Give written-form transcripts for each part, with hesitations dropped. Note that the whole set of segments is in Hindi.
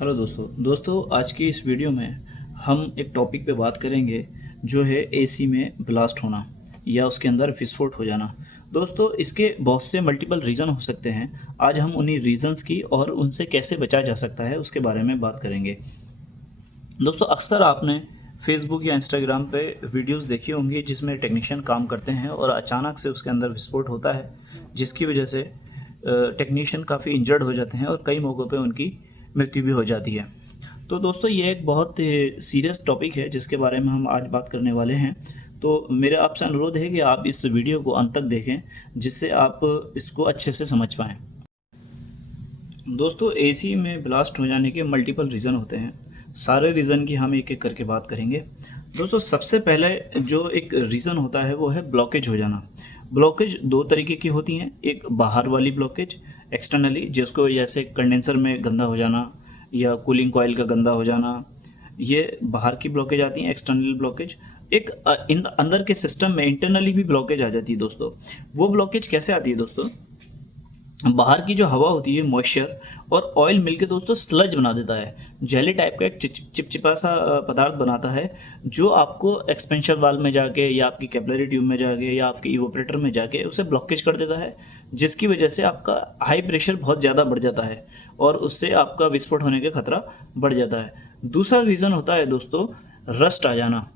हेलो दोस्तों आज की इस वीडियो में हम एक टॉपिक पे बात करेंगे जो है एसी में ब्लास्ट होना या उसके अंदर विस्फोट हो जाना। दोस्तों इसके बहुत से मल्टीपल रीज़न हो सकते हैं। आज हम उन्हीं रीज़न्स की और उनसे कैसे बचा जा सकता है उसके बारे में बात करेंगे। दोस्तों अक्सर आपने फेसबुक या इंस्टाग्राम पे वीडियोस देखी होंगी जिसमें टेक्नीशियन काम करते हैं और अचानक से उसके अंदर विस्फोट होता है, जिसकी वजह से टेक्नीशियन काफ़ी इंजर्ड हो जाते हैं और कई मौक़ों पे उनकी मृत्यु भी हो जाती है। तो दोस्तों ये एक बहुत सीरियस टॉपिक है जिसके बारे में हम आज बात करने वाले हैं। तो मेरा आपसे अनुरोध है कि आप इस वीडियो को अंत तक देखें, जिससे आप इसको अच्छे से समझ पाएँ। दोस्तों एसी में ब्लास्ट हो जाने के मल्टीपल रीज़न होते हैं। सारे रीज़न की हम एक एक करके बात करेंगे। दोस्तों सबसे पहले जो एक रीज़न होता है वो है ब्लॉकेज हो जाना। ब्लॉकेज दो तरीके की होती हैं, एक बाहर वाली ब्लॉकेज एक्सटर्नली, जिसको जैसे कंडेंसर में गंदा हो जाना या कूलिंग कॉइल का गंदा हो जाना, ये बाहर की ब्लॉकेज आती हैं, एक्सटर्नल ब्लॉकेज। एक इन अंदर के सिस्टम में इंटरनली भी ब्लॉकेज आ जाती है दोस्तों। वो ब्लॉकेज कैसे आती है दोस्तों? बाहर की जो हवा होती है, मॉइस्चर और ऑयल मिलके दोस्तों स्लज बना देता है। जेली टाइप का एक चिपचिपा सा पदार्थ बनाता है, जो आपको एक्सपेंशन वाल्व में जाके या आपकी कैपिलरी ट्यूब में जाके या आपके इवोपरेटर में जाके उसे ब्लॉकेज कर देता है, जिसकी वजह से आपका हाई प्रेशर बहुत ज़्यादा बढ़ जाता है और उससे आपका विस्फोट होने का खतरा बढ़ जाता है। दूसरा रीज़न होता है दोस्तों रस्ट आ जाना।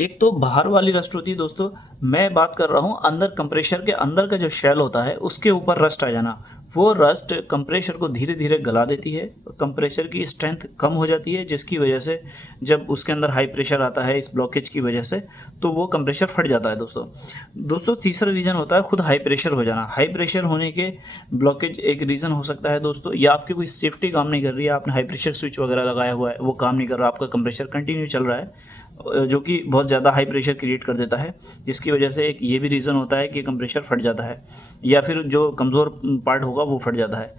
एक तो बाहर वाली रस्ट होती है दोस्तों, मैं बात कर रहा हूँ अंदर कंप्रेशर के अंदर का जो शेल होता है उसके ऊपर रस्ट आ जाना। वो रस्ट कंप्रेशर को धीरे धीरे गला देती है, कंप्रेशर की स्ट्रेंथ कम हो जाती है, जिसकी वजह से जब उसके अंदर हाई प्रेशर आता है इस ब्लॉकेज की वजह से, तो वो कंप्रेशर फट जाता है दोस्तों। तीसरा रीज़न होता है खुद हाई प्रेशर हो जाना। हाई प्रेशर होने के ब्लॉकेज एक रीज़न हो सकता है दोस्तों, या आपकी कोई सेफ्टी काम नहीं कर रही है, आपने हाई प्रेशर स्विच वगैरह लगाया हुआ है, वो काम नहीं कर रहा, आपका कंप्रेशर कंटिन्यू चल रहा है, जो कि बहुत ज़्यादा हाई प्रेशर क्रिएट कर देता है, जिसकी वजह से एक ये भी रीज़न होता है कि कंप्रेशर फट जाता है या फिर जो कमज़ोर पार्ट होगा वो फट जाता है।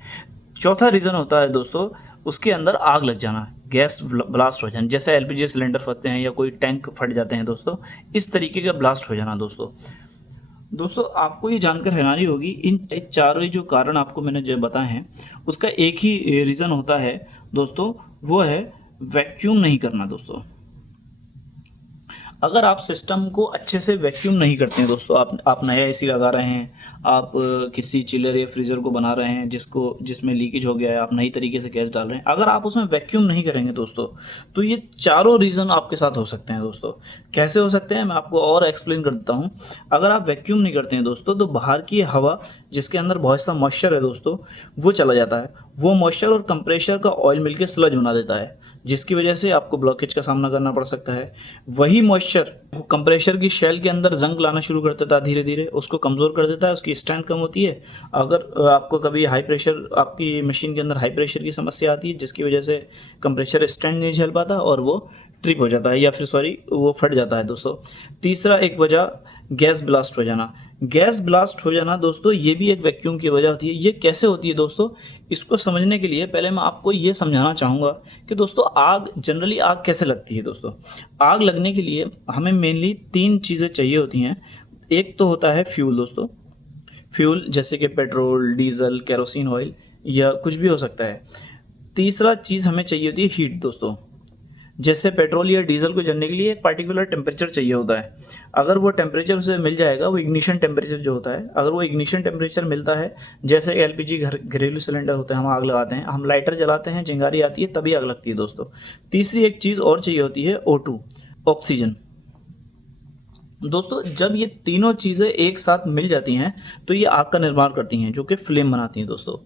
चौथा रीज़न होता है दोस्तों उसके अंदर आग लग जाना, गैस ब्लास्ट हो जाना, जैसे एलपीजी सिलेंडर फंसते हैं या कोई टैंक फट जाते हैं दोस्तों, इस तरीके का ब्लास्ट हो जाना दोस्तों आपको ये जानकर हैरानी होगी, इन चारों जो कारण आपको मैंने जो बताए हैं उसका एक ही रीज़न होता है दोस्तों, वो है वैक्यूम नहीं करना दोस्तों। अगर आप सिस्टम को अच्छे से वैक्यूम नहीं करते हैं दोस्तों, आप नया एसी लगा रहे हैं, आप किसी चिलर या फ्रीज़र को बना रहे हैं जिसमें लीकेज हो गया है, आप नई तरीके से गैस डाल रहे हैं, अगर आप उसमें वैक्यूम नहीं करेंगे दोस्तों, तो ये चारों रीज़न आपके साथ हो सकते हैं दोस्तों। कैसे हो सकते हैं मैं आपको और एक्सप्लेन कर देता हूँ। अगर आप वैक्यूम नहीं करते हैं दोस्तों, तो बाहर की हवा जिसके अंदर बहुत सा मॉइस्चर है दोस्तों, वो चला जाता है। वो मॉइस्चर और कंप्रेशर का ऑयल मिलकर स्लज बना देता है, जिसकी वजह से आपको ब्लॉकेज का सामना करना पड़ सकता है। वही मॉइस्चर कंप्रेशर की शेल के अंदर जंग लाना शुरू कर देता है, धीरे धीरे उसको कमज़ोर कर देता है, उसकी स्ट्रेंथ कम होती है। अगर आपको कभी हाई प्रेशर, आपकी मशीन के अंदर हाई प्रेशर की समस्या आती है, जिसकी वजह से कंप्रेशर स्ट्रेंथ नहीं झेल पाता और वो ट्रिप हो जाता है या फिर वो फट जाता है दोस्तों। तीसरा एक वजह गैस ब्लास्ट हो जाना। गैस ब्लास्ट हो जाना दोस्तों ये भी एक वैक्यूम की वजह होती है। ये कैसे होती है दोस्तों, इसको समझने के लिए पहले मैं आपको ये समझाना चाहूँगा कि दोस्तों जनरली आग कैसे लगती है दोस्तों। आग लगने के लिए हमें मेनली तीन चीज़ें चाहिए होती हैं। एक तो होता है फ्यूल दोस्तों, फ्यूल जैसे कि पेट्रोल, डीजल, केरोसिन ऑयल या कुछ भी हो सकता है। तीसरा चीज़ हमें चाहिए होती है हीट दोस्तों। जैसे पेट्रोल या डीजल को जलने के लिए एक पर्टिकुलर टेम्परेचर चाहिए होता है। अगर वो टेम्परेचर उसे मिल जाएगा, वो इग्निशन टेम्परेचर जो होता है, अगर वो इग्निशन टेम्परेचर मिलता है, जैसे एलपीजी घरेलू सिलेंडर होते हैं, हम आग लगाते हैं, हम लाइटर जलाते हैं, चिंगारी आती है तभी आग लगती है दोस्तों। तीसरी एक चीज़ और चाहिए होती है O2, ऑक्सीजन दोस्तों। जब ये तीनों चीज़ें एक साथ मिल जाती हैं तो ये आग का निर्माण करती हैं, जो कि फ्लेम बनाती हैं दोस्तों।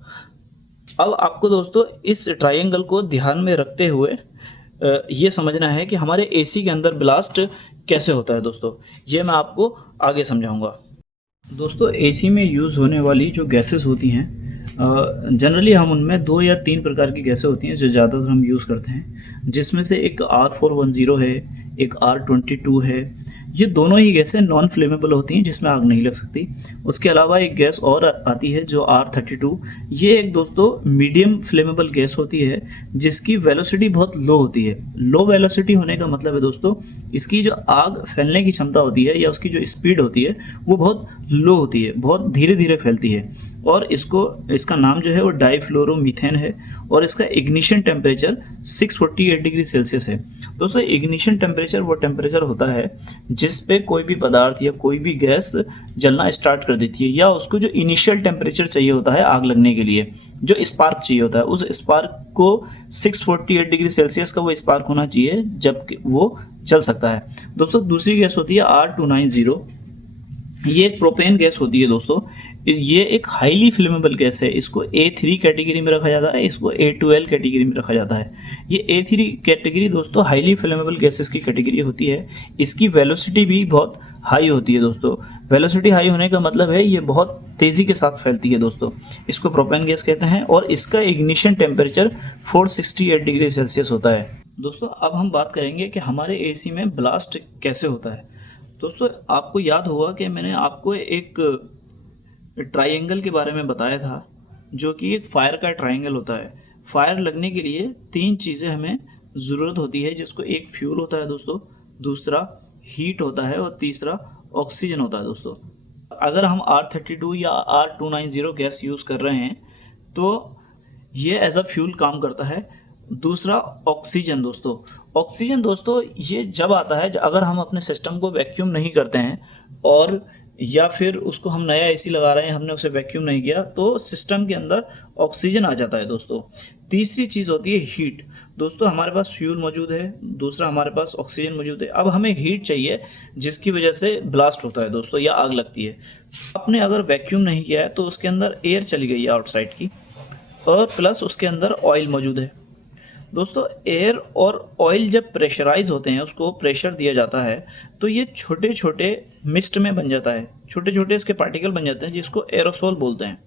अब आपको दोस्तों इस ट्रायंगल को ध्यान में रखते हुए ये समझना है कि हमारे एसी के अंदर ब्लास्ट कैसे होता है दोस्तों, ये मैं आपको आगे समझाऊंगा। दोस्तों एसी में यूज़ होने वाली जो गैसेस होती हैं, जनरली हम उनमें 2 या 3 प्रकार की गैसें होती हैं जो ज़्यादातर हम यूज़ करते हैं, जिसमें से एक R410 है, एक R22 है। ये दोनों ही गैसें नॉन फ्लेमेबल होती हैं, जिसमें आग नहीं लग सकती। उसके अलावा एक गैस और आती है जो R32। ये एक दोस्तों मीडियम फ्लेमेबल गैस होती है, जिसकी वेलोसिटी बहुत लो होती है। लो वेलोसिटी होने का मतलब है दोस्तों, इसकी जो आग फैलने की क्षमता होती है या उसकी जो स्पीड होती है वो बहुत लो होती है, बहुत धीरे धीरे फैलती है। और इसका नाम जो है वो डाइफ्लोरोमीथेन है और इसका इग्निशन टेम्परेचर 648 डिग्री सेल्सियस है। दोस्तों इग्निशन टेम्परेचर वो टेम्परेचर होता है जिस पे कोई भी पदार्थ या कोई भी गैस जलना स्टार्ट कर देती है, या उसको जो इनिशियल टेम्परेचर चाहिए होता है आग लगने के लिए, जो स्पार्क चाहिए होता है, उस स्पार्क को 648 डिग्री सेल्सियस का वो स्पार्क होना चाहिए जब वो चल सकता है। दोस्तों दूसरी गैस होती है R290। ये एक प्रोपेन गैस होती है दोस्तों। ये एक हाईली फ्लेमेबल गैस है। इसको A3 कैटेगरी में रखा जाता है, इसको A12 कैटेगरी में रखा जाता है। ये A3 कैटेगरी दोस्तों हाईली फ्लेमेबल गैसेस की कैटेगरी होती है। इसकी वेलोसिटी भी बहुत हाई होती है दोस्तों। वेलोसिटी हाई होने का मतलब है ये बहुत तेज़ी के साथ फैलती है दोस्तों। इसको प्रोपेन गैस कहते हैं और इसका इग्निशन टेम्परेचर 468 डिग्री सेल्सियस होता है। दोस्तों अब हम बात करेंगे कि हमारे एसी में ब्लास्ट कैसे होता है। दोस्तों आपको याद होगा कि मैंने आपको एक ट्रायंगल के बारे में बताया था, जो कि एक फायर का ट्रायंगल होता है। फायर लगने के लिए 3 चीज़ें हमें ज़रूरत होती है, जिसको एक फ्यूल होता है दोस्तों, दूसरा हीट होता है और तीसरा ऑक्सीजन होता है दोस्तों। अगर हम R32 या R290 गैस यूज़ कर रहे हैं तो ये एज अ फ्यूल काम करता है। दूसरा ऑक्सीजन दोस्तों ये जब आता है अगर हम अपने सिस्टम को वैक्यूम नहीं करते हैं, और या फिर उसको हम नया एसी लगा रहे हैं, हमने उसे वैक्यूम नहीं किया, तो सिस्टम के अंदर ऑक्सीजन आ जाता है दोस्तों। तीसरी चीज़ होती है हीट। दोस्तों हमारे पास फ्यूल मौजूद है, दूसरा हमारे पास ऑक्सीजन मौजूद है, अब हमें हीट चाहिए जिसकी वजह से ब्लास्ट होता है दोस्तों या आग लगती है। आपने अगर वैक्यूम नहीं किया है तो उसके अंदर एयर चली गई है आउटसाइड की, और प्लस उसके अंदर ऑयल मौजूद है। दोस्तों एयर और ऑयल जब प्रेशराइज होते हैं, उसको प्रेशर दिया जाता है, तो ये छोटे छोटे मिस्ट में बन जाता है, छोटे छोटे इसके पार्टिकल बन जाते हैं, जिसको एरोसोल बोलते हैं,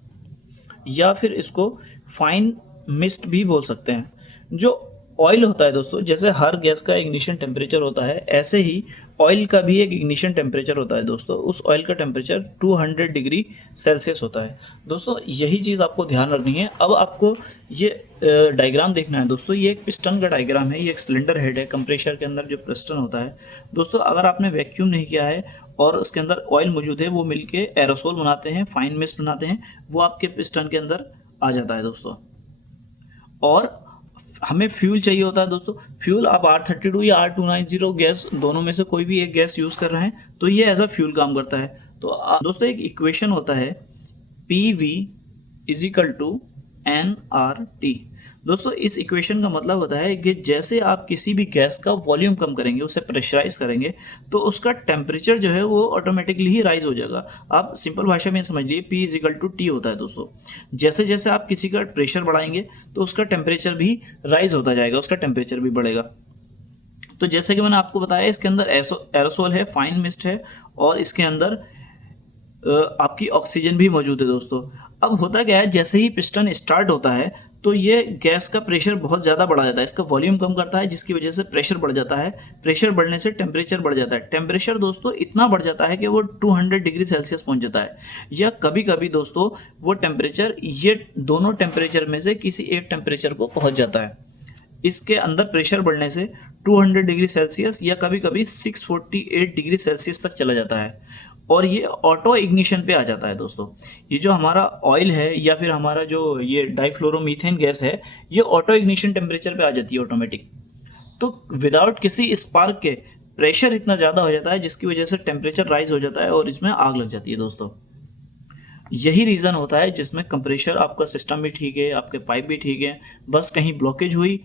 या फिर इसको फाइन मिस्ट भी बोल सकते हैं। जो ऑयल होता है दोस्तों, जैसे हर गैस का इग्निशन टेम्परेचर होता है, ऐसे ही ऑयल का भी एक इग्निशन टेम्परेचर होता है दोस्तों। उस ऑयल का टेम्परेचर 200 डिग्री सेल्सियस होता है दोस्तों। यही चीज़ आपको ध्यान रखनी है। अब आपको ये डायग्राम देखना है दोस्तों। ये एक पिस्टन का डायग्राम है, ये एक सिलेंडर हेड है। कंप्रेसर के अंदर जो पिस्टन होता है दोस्तों, अगर आपने वैक्यूम नहीं किया है और उसके अंदर ऑयल मौजूद है, वो मिलके एरोसोल बनाते हैं, फाइन मिस्ट बनाते हैं, वो आपके पिस्टन के अंदर आ जाता है दोस्तों। और हमें फ्यूल चाहिए होता है दोस्तों। फ्यूल आप R32 या R290 गैस दोनों में से कोई भी एक गैस यूज़ कर रहे हैं तो ये एज अ फ्यूल काम करता है। तो दोस्तों एक इक्वेशन होता है PV = nRT। दोस्तों इस इक्वेशन का मतलब होता है कि जैसे आप किसी भी गैस का वॉल्यूम कम करेंगे, उसे प्रेशराइज करेंगे, तो उसका टेम्परेचर जो है वो ऑटोमेटिकली ही राइज हो जाएगा। आप सिंपल भाषा में समझ लिए, P = T होता है दोस्तों। जैसे जैसे आप किसी का प्रेशर बढ़ाएंगे तो उसका टेम्परेचर भी राइज होता जाएगा, उसका टेम्परेचर भी बढ़ेगा। तो जैसे कि मैंने आपको बताया, इसके अंदर एरोसोल है, फाइन मिस्ट है, और इसके अंदर आपकी ऑक्सीजन भी मौजूद है दोस्तों। अब होता क्या है, जैसे ही पिस्टन स्टार्ट होता है तो ये गैस का प्रेशर बहुत ज़्यादा बढ़ा जाता है, इसका वॉल्यूम कम करता है, जिसकी वजह से प्रेशर बढ़ जाता है। प्रेशर बढ़ने से टेम्परेचर बढ़ जाता है। टेम्परेचर दोस्तों इतना बढ़ जाता है कि वो 200 डिग्री सेल्सियस पहुंच जाता है, या कभी कभी दोस्तों वो टेम्परेचर, ये दोनों टेम्परेचर में से किसी एक टेम्परेचर को पहुंच जाता है। इसके अंदर प्रेशर बढ़ने से 200 डिग्री सेल्सियस या कभी कभी 648 डिग्री सेल्सियस तक चला जाता है, और ये ऑटो इग्निशन पे आ जाता है दोस्तों। ये जो हमारा ऑयल है या फिर हमारा जो ये डाइफ्लोरोमीथेन गैस है, ये ऑटो इग्निशन टेम्परेचर पे आ जाती है ऑटोमेटिक। तो विदाउट किसी स्पार्क के प्रेशर इतना ज़्यादा हो जाता है, जिसकी वजह से टेम्परेचर राइज हो जाता है और इसमें आग लग जाती है दोस्तों। यही रीज़न होता है जिसमें कंप्रेशर, आपका सिस्टम भी ठीक है, आपके पाइप भी ठीक है, बस कहीं ब्लॉकेज हुई,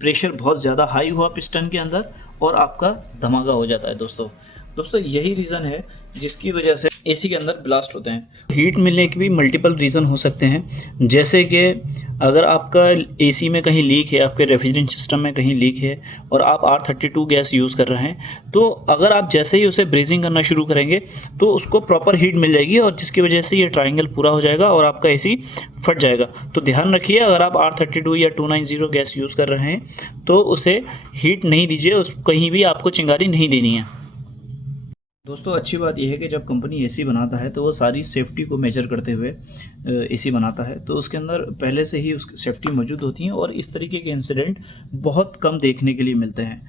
प्रेशर बहुत ज़्यादा हाई हुआ पिस्टन के अंदर, और आपका धमाका हो जाता है दोस्तों यही रीज़न है जिसकी वजह से एसी के अंदर ब्लास्ट होते हैं। हीट मिलने के भी मल्टीपल रीज़न हो सकते हैं, जैसे कि अगर आपका एसी में कहीं लीक है, आपके रेफ्रिजरेशन सिस्टम में कहीं लीक है, और आप R32 गैस यूज़ कर रहे हैं, तो अगर आप जैसे ही उसे ब्रीजिंग करना शुरू करेंगे तो उसको प्रॉपर हीट मिल जाएगी, और जिसकी वजह से ये ट्रायंगल पूरा हो जाएगा और आपका एसी फट जाएगा। तो ध्यान रखिए, अगर आप R32 या 290 गैस यूज़ कर रहे हैं तो उसे हीट नहीं दीजिए, उस कहीं भी आपको चिंगारी नहीं देनी है। दोस्तों अच्छी बात यह है कि जब कंपनी एसी बनाता है तो वो सारी सेफ्टी को मेजर करते हुए एसी बनाता है, तो उसके अंदर पहले से ही उसकी सेफ्टी मौजूद होती हैं, और इस तरीके के इंसिडेंट बहुत कम देखने के लिए मिलते हैं।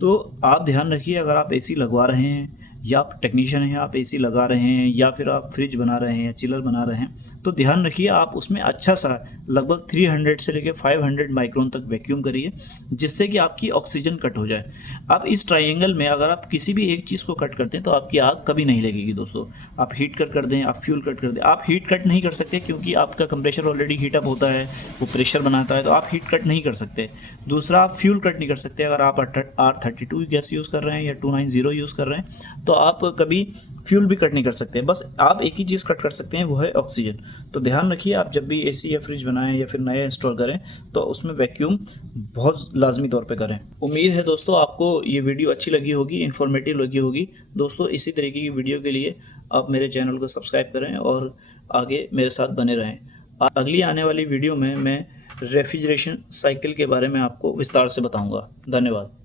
तो आप ध्यान रखिए, अगर आप एसी लगवा रहे हैं या आप टेक्नीशियन हैं, आप एसी लगा रहे हैं या फिर आप फ्रिज बना रहे हैं या चिलर बना रहे हैं, तो ध्यान रखिए आप उसमें अच्छा सा लगभग 300 से लेकर 500 माइक्रोन तक वैक्यूम करिए, जिससे कि आपकी ऑक्सीजन कट हो जाए। अब इस ट्रायंगल में अगर आप किसी भी एक चीज़ को कट करते हैं तो आपकी आग कभी नहीं लगेगी दोस्तों। आप हीट कट कर दें, आप फ्यूल कट कर दें, आप हीट कट नहीं कर सकते क्योंकि आपका कंप्रेशर ऑलरेडी हीट अप होता है, वो प्रेशर बनाता है, तो आप हीट कट नहीं कर सकते। दूसरा, आप फ्यूल कट नहीं कर सकते। अगर आप R32 गैस यूज़ कर रहे हैं या 290 यूज़ कर रहे हैं तो आप कभी फ्यूल भी कट नहीं कर सकते। बस आप एक ही चीज़ कट कर सकते हैं, वो है ऑक्सीजन। तो ध्यान रखिए आप जब भी एसी या फ्रिज बनाएं या फिर नया इंस्टॉल करें तो उसमें वैक्यूम बहुत लाजमी तौर पे करें। उम्मीद है दोस्तों आपको ये वीडियो अच्छी लगी होगी, इन्फॉर्मेटिव लगी होगी। दोस्तों इसी तरीके की वीडियो के लिए आप मेरे चैनल को सब्सक्राइब करें और आगे मेरे साथ बने रहें। अगली आने वाली वीडियो में मैं रेफ्रिजरेशन साइकिल के बारे में आपको विस्तार से बताऊँगा। धन्यवाद।